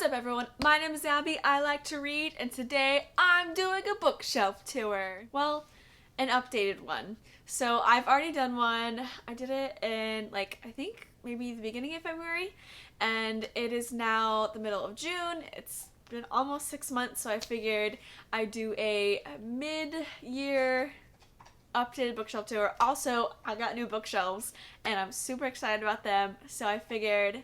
What's up everyone, my name is Abby, I like to read, and today I'm doing a bookshelf tour. Well, an updated one. So I've already done one. I did it in I think maybe the beginning of February, and it is now the middle of June. It's been almost 6 months, so I figured I'd do a mid-year updated bookshelf tour. Also, I got new bookshelves and I'm super excited about them, so I figured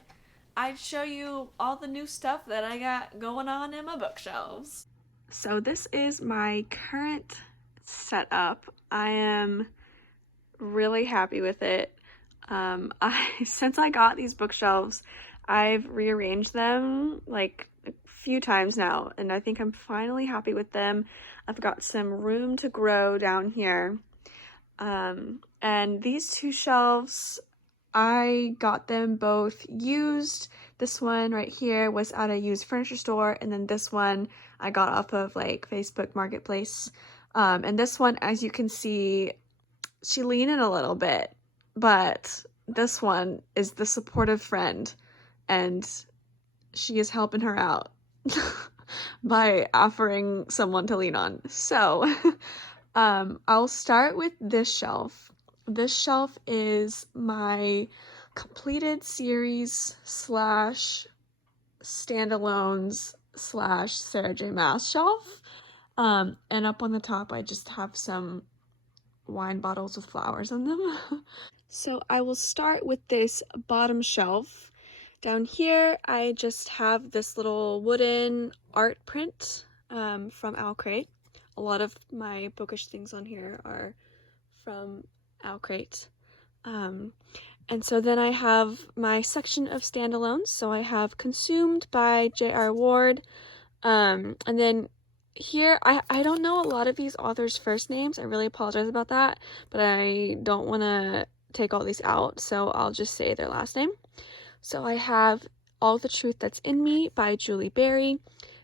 I'd show you all the new stuff that I got going on in my bookshelves. So this is my current setup. I am really happy with it. Since I got these bookshelves, I've rearranged them like a few times now, and I think I'm finally happy with them. I've got some room to grow down here. And these two shelves, I got them both used. This one right here was at a used furniture store, and then this one I got off of Facebook Marketplace. And this one, as you can see, she leaned in a little bit, but this one is the supportive friend, and she is helping her out by offering someone to lean on. So I'll start with this shelf. This shelf is my completed series slash standalones slash Sarah J. Maas shelf. And up on the top, I just have some wine bottles with flowers on them. So I will start with this bottom shelf. Down here, I just have this little wooden art print from Crate. A lot of my bookish things on here are from Crate. And so then I have my section of standalones. So I have Consumed by J.R. Ward. And then here, I don't know a lot of these authors' first names. I really apologize about that, but I don't want to take all these out, so I'll just say their last name. So I have All the Truth That's in Me by Julie Berry,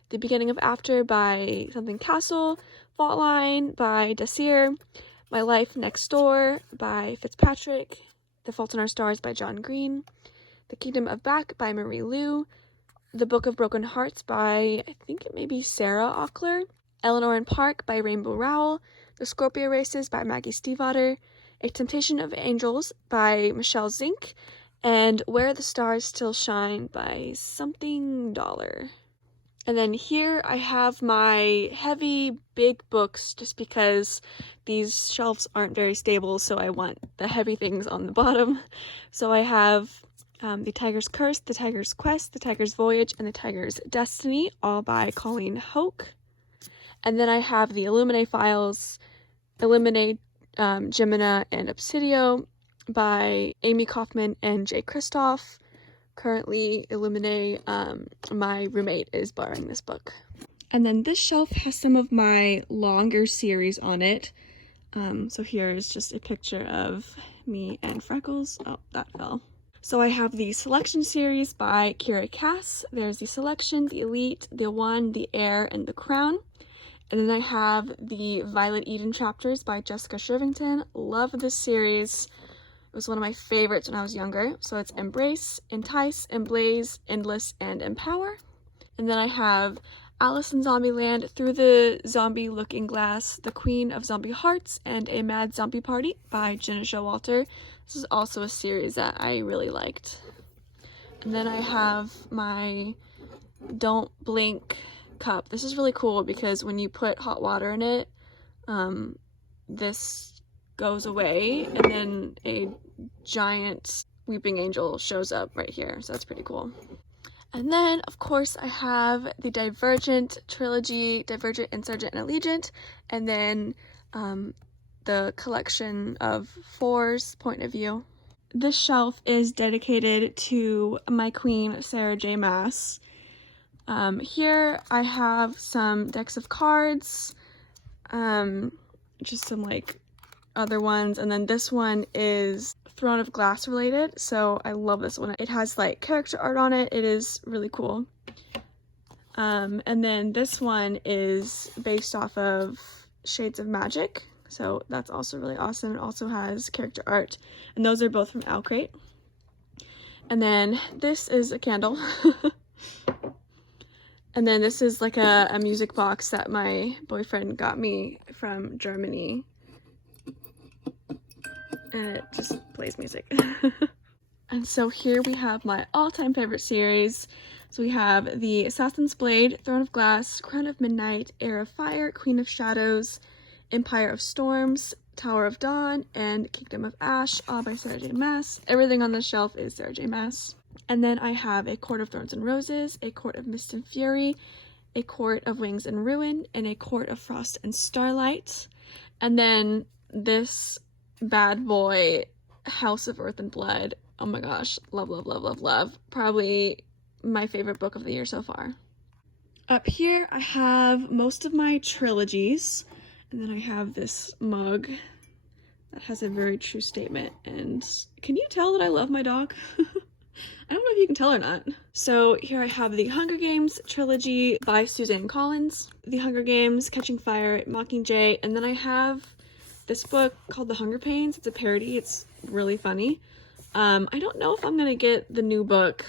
The Beginning of After by something Castle, Fault Line by Dacier, My Life Next Door by Fitzpatrick, The Fault in Our Stars by John Green, The Kingdom of Back by Marie Lu, The Book of Broken Hearts by, I think it may be Sarah Ochler, Eleanor and Park by Rainbow Rowell, The Scorpio Races by Maggie Stiefvater, A Temptation of Angels by Michelle Zink, and Where the Stars Still Shine by something Dollar. And then here I have my heavy, big books, just because these shelves aren't very stable, so I want the heavy things on the bottom. So I have The Tiger's Curse, The Tiger's Quest, The Tiger's Voyage, and The Tiger's Destiny, all by Colleen Hoke. And then I have the Illuminae files, Illuminae, Gemina, and Obsidio by Amy Kaufman and Jay Kristoff. Currently, Illuminae, my roommate is borrowing this book. And then this shelf has some of my longer series on it. So here's just a picture of me and Freckles. Oh, that fell. So I have the Selection series by Kira Cass. There's the Selection, the Elite, the One, the Heir, and the Crown. And then I have the Violet Eden chapters by Jessica Shervington. Love this series. It was one of my favorites when I was younger. So it's Embrace, Entice, Emblaze, Endless, and Empower. And then I have Alice in Zombieland, Through the Zombie Looking Glass, The Queen of Zombie Hearts, and A Mad Zombie Party by Jenna Showalter. This is also a series that I really liked. And then I have my Don't Blink cup. This is really cool because when you put hot water in it, this goes away, and then a giant weeping angel shows up right here, so that's pretty cool. And then, of course, I have the Divergent trilogy, Divergent, Insurgent, and Allegiant, and then the collection of Four's Point of View. This shelf is dedicated to my queen, Sarah J. Maas. Here I have some decks of cards, just some other ones, and then this one is Throne of Glass related, so I love this one. It has character art on it. It is really cool. And then this one is based off of Shades of Magic, so that's also really awesome. It also has character art, and those are both from Crate. And then this is a candle. And then this is like a music box that my boyfriend got me from Germany. And it just plays music. And so here we have my all-time favorite series. So we have the Assassin's Blade, Throne of Glass, Crown of Midnight, Heir of Fire, Queen of Shadows, Empire of Storms, Tower of Dawn, and Kingdom of Ash, all by Sarah J. Maas. Everything on the shelf is Sarah J. Maas. And then I have A Court of Thorns and Roses, A Court of Mist and Fury, A Court of Wings and Ruin, and A Court of Frost and Starlight. And then this bad boy, House of Earth and Blood. Oh my gosh, love, love, love, love, love. Probably my favorite book of the year so far. Up here I have most of my trilogies, and then I have this mug that has a very true statement. And can you tell that I love my dog? I don't know if you can tell or not. So here I have the Hunger Games trilogy by Suzanne Collins, The Hunger Games, Catching Fire, Mockingjay, and then I have this book called The Hunger Pains. It's a parody. It's really funny. I don't know if I'm gonna get the new book.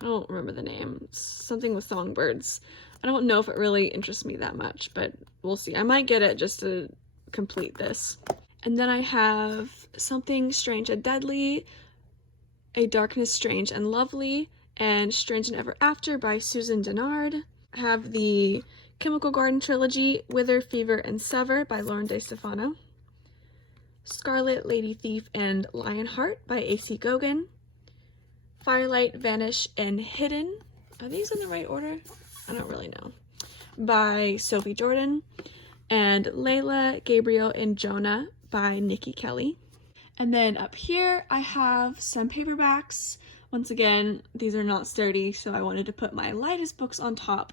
I don't remember the name. It's something with songbirds. I don't know if it really interests me that much, but we'll see. I might get it just to complete this. And then I have Something Strange and Deadly, A Darkness Strange and Lovely, and Strange and Ever After by Susan Dennard. I have the Chemical Garden trilogy, Wither, Fever, and Sever by Lauren De Stefano. Scarlet, Lady Thief, and Lionheart by A.C. Gogan. Firelight, Vanish, and Hidden. Are these in the right order? I don't really know. By Sophie Jordan. And Layla, Gabriel, and Jonah by Nikki Kelly. And then up here I have some paperbacks. Once again, these are not sturdy, so I wanted to put my lightest books on top.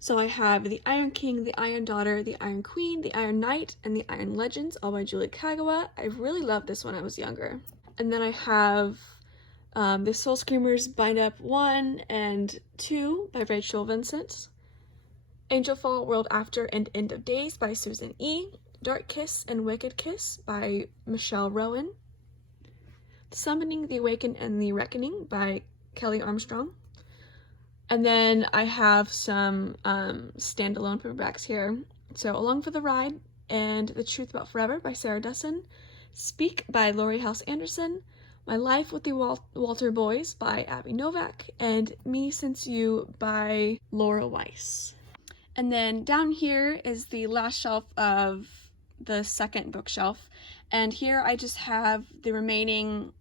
So I have The Iron King, The Iron Daughter, The Iron Queen, The Iron Knight, and The Iron Legends, all by Julie Kagawa. I really loved this when I was younger. And then I have the Soul Screamers Bind Up 1 and 2 by Rachel Vincent. Angel Fall, World After, and End of Days by Susan E. Dark Kiss and Wicked Kiss by Michelle Rowan. Summoning, The Awakened, and The Reckoning by Kelly Armstrong. And then I have some standalone paperbacks here. So Along for the Ride and The Truth About Forever by Sarah Dussin. Speak by Laurie House Anderson. My Life with the Walter Boys by Abby Novak. And Me Since You by Laura Weiss. And then down here is the last shelf of the second bookshelf. And here I just have the remaining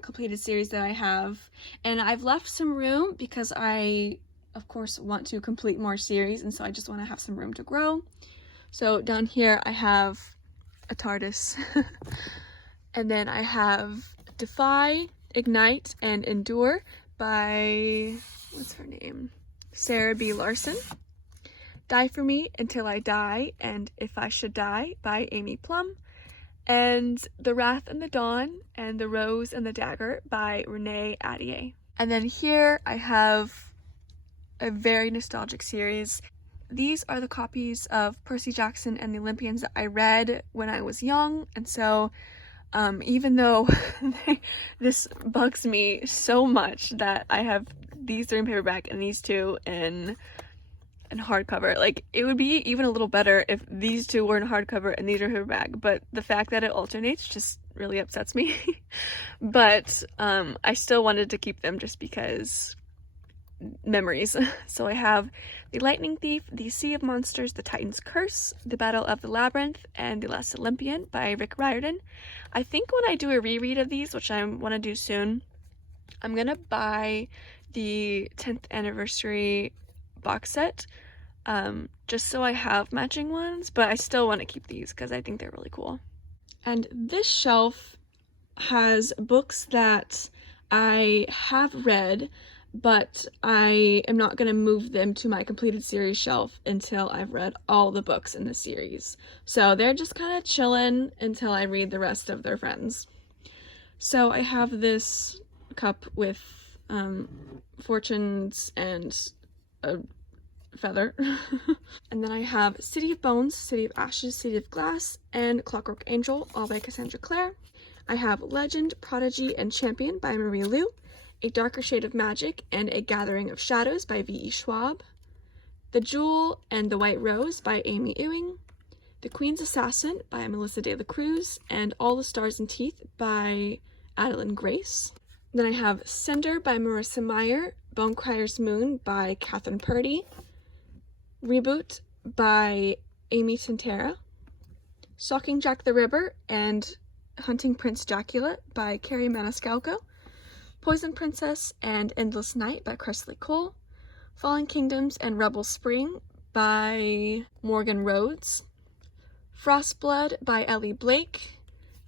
completed series that I have, and I've left some room because I of course want to complete more series, and so I just want to have some room to grow. So down here I have a TARDIS and then I have Defy, Ignite, and Endure by, what's her name, Sarah B. Larson. Die for Me Until I Die and If I Should Die by Amy Plum. And The Wrath and the Dawn and The Rose and the Dagger by Renee Attier. And then here I have a very nostalgic series. These are the copies of Percy Jackson and the Olympians that I read when I was young, and so even though this bugs me so much that I have these 3 in paperback and these 2 in hardcover. Like, it would be even a little better if these 2 were in hardcover and these are paperback, but the fact that it alternates just really upsets me. But I still wanted to keep them just because memories. So I have The Lightning Thief, The Sea of Monsters, The Titan's Curse, The Battle of the Labyrinth, and The Last Olympian by Rick Riordan. I think when I do a reread of these, which I want to do soon, I'm gonna buy the 10th anniversary box set, just so I have matching ones, but I still want to keep these because I think they're really cool. And this shelf has books that I have read, but I am not going to move them to my completed series shelf until I've read all the books in the series. So they're just kind of chilling until I read the rest of their friends. So I have this cup with fortunes and a feather. And then I have City of Bones, City of Ashes, City of Glass, and Clockwork Angel, all by Cassandra Clare. I have Legend, Prodigy, and Champion by Marie Lu, A Darker Shade of Magic, and A Gathering of Shadows by V.E. Schwab. The Jewel and the White Rose by Amy Ewing, The Queen's Assassin by Melissa de la Cruz, and All the Stars and Teeth by Adeline Grace. Then I have Cinder by Marissa Meyer, Bonecryer's Moon by Catherine Purdy, Reboot by Amy Tintera, Stalking Jack the Ripper and Hunting Prince Dracula by Carrie Maniscalco, Poison Princess and Endless Night by Cressley Cole, Fallen Kingdoms and Rebel Spring by Morgan Rhodes, Frostblood by Ellie Blake,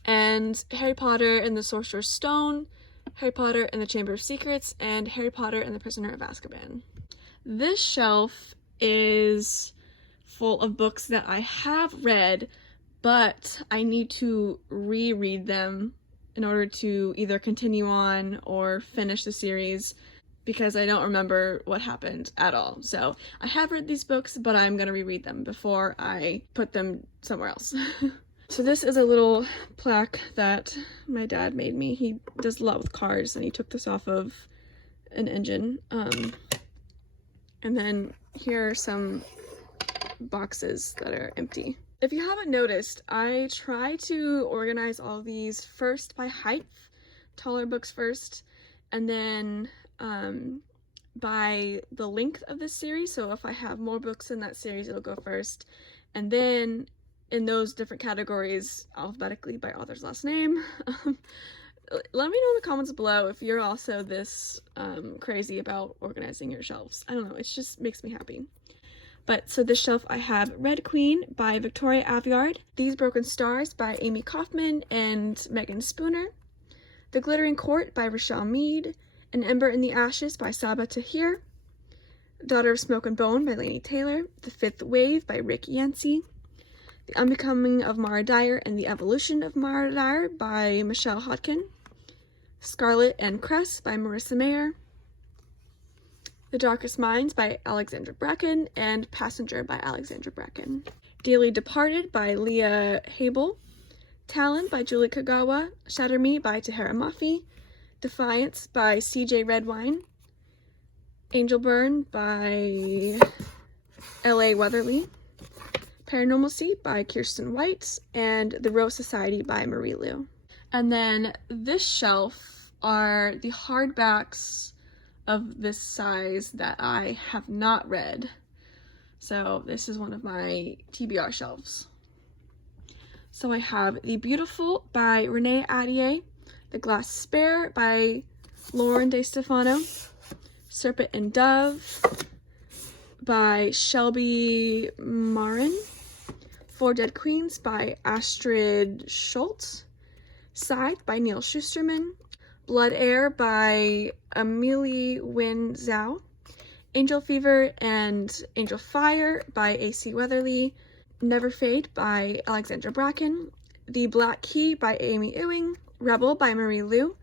and Harry Potter and the Sorcerer's Stone, Harry Potter and the Chamber of Secrets, and Harry Potter and the Prisoner of Azkaban. This shelf is full of books that I have read, but I need to reread them in order to either continue on or finish the series because I don't remember what happened at all. So I have read these books, but I'm going to reread them before I put them somewhere else. So this is a little plaque that my dad made me. He does a lot with cars, and he took this off of an engine. And then here are some boxes that are empty. If you haven't noticed, I try to organize all these first by height, taller books first, and then by the length of this series. So if I have more books in that series, it'll go first, and then in those different categories alphabetically by author's last name. Let me know in the comments below if you're also this crazy about organizing your shelves. I don't know, it just makes me happy. But so this shelf I have Red Queen by Victoria Aveyard, These Broken Stars by Amy Kaufman and Megan Spooner, The Glittering Court by Rochelle Mead, An Ember in the Ashes by Saba Tahir, Daughter of Smoke and Bone by Laini Taylor, The Fifth Wave by Rick Yancey, The Unbecoming of Mara Dyer and the Evolution of Mara Dyer by Michelle Hodkin, Scarlet and Cress by Marissa Mayer, The Darkest Minds by Alexandra Bracken, and Passenger by Alexandra Bracken, Dearly Departed by Leah Habel, Talon by Julie Kagawa, Shatter Me by Tahara Mafi, Defiance by CJ Redwine, Angel Burn by L.A. Weatherly, Paranormalcy by Kirsten White, and The Rose Society by Marie Lu. And then this shelf are the hardbacks of this size that I have not read. So this is one of my TBR shelves. So I have The Beautiful by Renee Adier, The Glass Spare by Lauren De Stefano, Serpent and Dove by Shelby Marin, Four Dead Queens by Astrid Schultz, Scythe by Neil Schusterman, Blood Air by Amelie Wynne Zhao, Angel Fever and Angel Fire by A.C. Weatherly, Never Fade by Alexandra Bracken, The Black Key by Amy Ewing, Rebel by Marie Lu,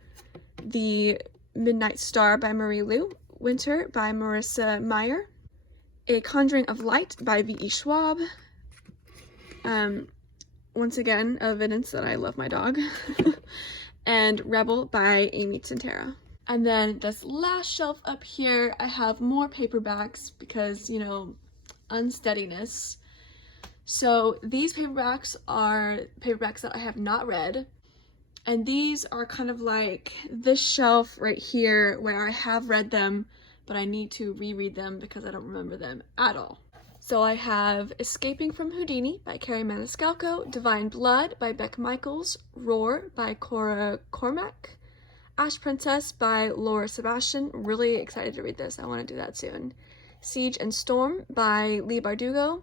The Midnight Star by Marie Lu, Winter by Marissa Meyer, A Conjuring of Light by V.E. Schwab. Once again, evidence that I love my dog. And Rebel by Amy Tintera. And then this last shelf up here, I have more paperbacks because, you know, unsteadiness. So these paperbacks are paperbacks that I have not read. And these are kind of like this shelf right here where I have read them, but I need to reread them because I don't remember them at all. So I have Escaping from Houdini by Carrie Maniscalco, Divine Blood by Beck Michaels, Roar by Cora Cormack, Ash Princess by Laura Sebastian, really excited to read this, I want to do that soon, Siege and Storm by Lee Bardugo,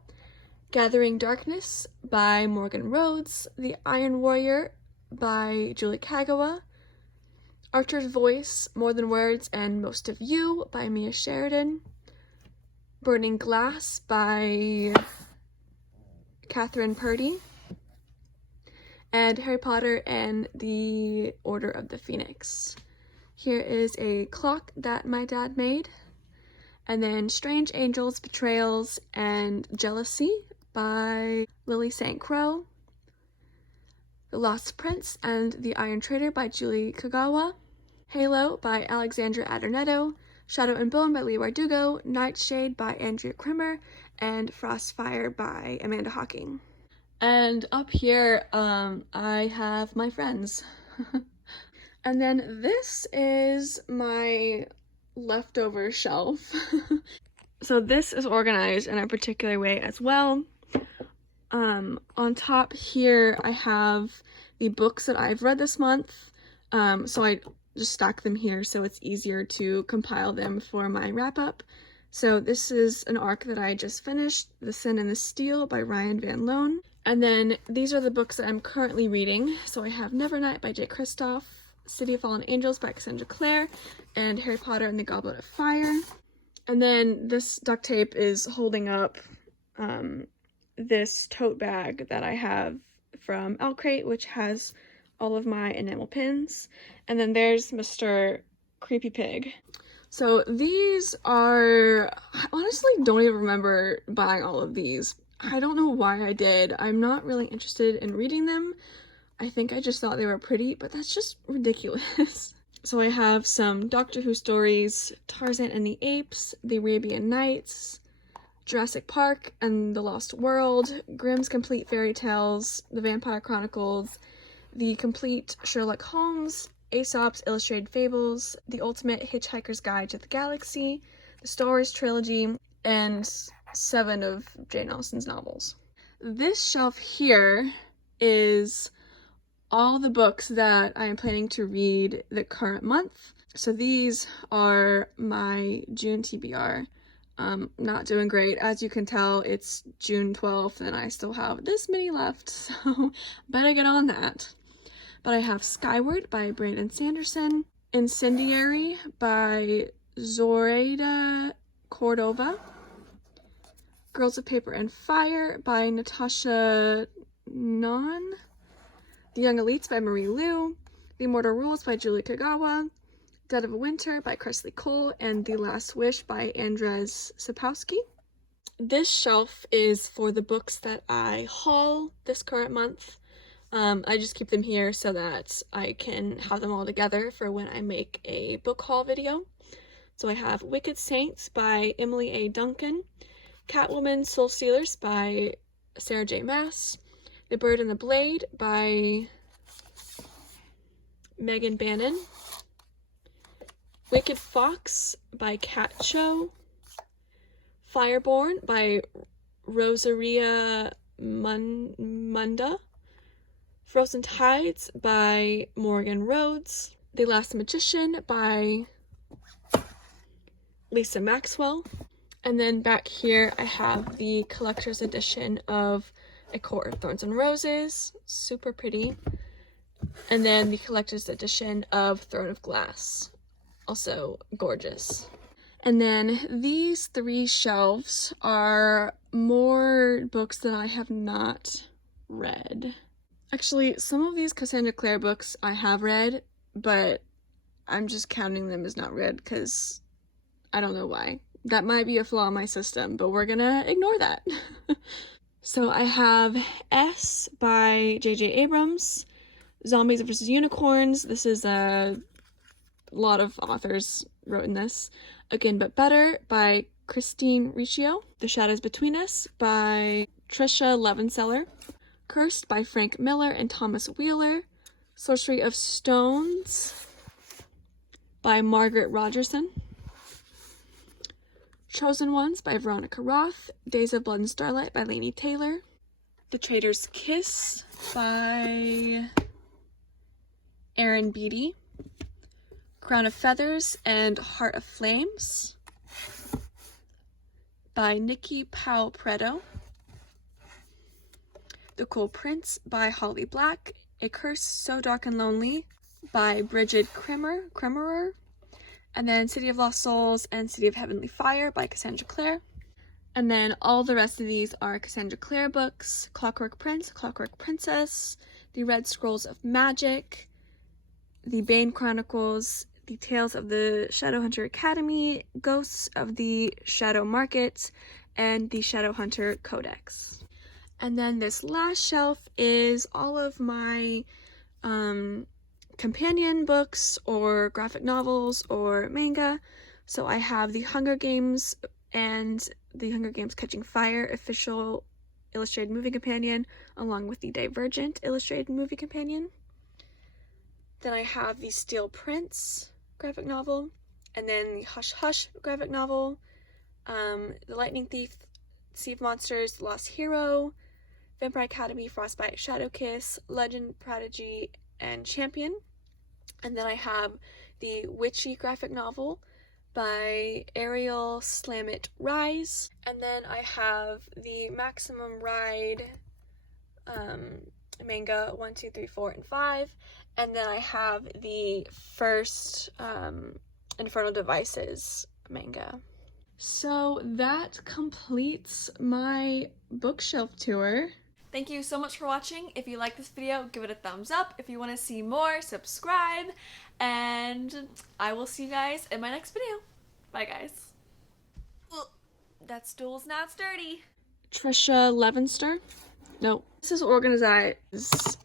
Gathering Darkness by Morgan Rhodes, The Iron Warrior by Julie Kagawa, Archer's Voice, More Than Words and Most of You by Mia Sheridan, Burning Glass by Catherine Purdy, and Harry Potter and the Order of the Phoenix. Here is a clock that my dad made, and then Strange Angels, Betrayals, and Jealousy by Lily St. Crow, The Lost Prince and the Iron Trader by Julie Kagawa, Halo by Alexandra Adornetto, Shadow and Bone by Leigh Bardugo, Nightshade by Andrea Krimmer, and Frostfire by Amanda Hocking. And up here, I have my friends. And then this is my leftover shelf. So this is organized in a particular way as well. On top here, I have the books that I've read this month. So I just stack them here so it's easier to compile them for my wrap-up. So this is an arc that I just finished, The Sin and the Steel by Ryan Van Loan. And then these are the books that I'm currently reading. So I have Nevernight by Jay Kristoff, City of Fallen Angels by Cassandra Clare, and Harry Potter and the Goblet of Fire. And then this duct tape is holding up this tote bag that I have from Crate, which has all of my enamel pins. And then there's Mr. Creepy Pig. So these are, I honestly don't even remember buying all of these. I don't know why I did. I'm not really interested in reading them. I think I just thought they were pretty, but that's just ridiculous. So I have some Doctor Who stories, Tarzan and the Apes, The Arabian Nights, Jurassic Park and the Lost World, Grimm's Complete Fairy Tales, The Vampire Chronicles, The Complete Sherlock Holmes, Aesop's Illustrated Fables, The Ultimate Hitchhiker's Guide to the Galaxy, the Star Wars Trilogy, and 7 of Jane Austen's novels. This shelf here is all the books that I am planning to read the current month. So these are my June TBR. Not doing great. As you can tell, it's June 12th and I still have this many left, so better get on that. But I have Skyward by Brandon Sanderson, Incendiary by Zoraida Cordova, Girls of Paper and Fire by Natasha Non, The Young Elites by Marie Lu, The Immortal Rules by Julie Kagawa, Dead of Winter by Kresley Cole, and The Last Wish by Andrzej Sapkowski. This shelf is for the books that I haul this current month. I just keep them here so that I can have them all together for when I make a book haul video. So I have Wicked Saints by Emily A. Duncan, Catwoman Soul Stealers by Sarah J. Maas, The Bird and the Blade by Megan Bannon, Wicked Fox by Kat Cho, Fireborn by Rosaria Munda, Frozen Tides by Morgan Rhodes, The Last Magician by Lisa Maxwell, and then back here I have the collector's edition of A Court of Thorns and Roses, super pretty, and then the collector's edition of Throne of Glass, also gorgeous. And then these 3 shelves are more books that I have not read. Actually, some of these Cassandra Clare books I have read, but I'm just counting them as not read because I don't know why. That might be a flaw in my system, but we're gonna ignore that. So I have S by J.J. Abrams, Zombies vs. Unicorns. This is a lot of authors wrote in this. Again But Better by Christine Riccio, The Shadows Between Us by Trisha Levenseller, Cursed by Frank Miller and Thomas Wheeler, Sorcery of Stones by Margaret Rogerson, Chosen Ones by Veronica Roth, Days of Blood and Starlight by Laini Taylor, The Traitor's Kiss by Erin Beatty, Crown of Feathers and Heart of Flames by Nikki Powell Preto, The Cool Prince by Holly Black, A Curse So Dark and Lonely by Bridget Kremerer, and then City of Lost Souls and City of Heavenly Fire by Cassandra Clare. And then all the rest of these are Cassandra Clare books: Clockwork Prince, Clockwork Princess, The Red Scrolls of Magic, The Bane Chronicles, The Tales of the Shadowhunter Academy, Ghosts of the Shadow Market, and the Shadowhunter Codex. And then this last shelf is all of my companion books or graphic novels or manga. So I have the Hunger Games and the Hunger Games Catching Fire official illustrated movie companion, along with the Divergent illustrated movie companion. Then I have the Steel Prince graphic novel, and then the Hush Hush graphic novel, The Lightning Thief, Sea of Monsters, The Lost Hero, Vampire Academy, Frostbite, Shadow Kiss, Legend, Prodigy, and Champion. And then I have the Witchy graphic novel by Ariel Slamit Rise. And then I have the Maximum Ride manga 1, 2, 3, 4, and 5. And then I have the first Infernal Devices manga. So that completes my bookshelf tour. Thank you so much for watching. If you like this video, give it a thumbs up. If you want to see more, subscribe. And I will see you guys in my next video. Bye, guys. Ugh, that stool's not sturdy. Trisha Levenster. No. This is organized.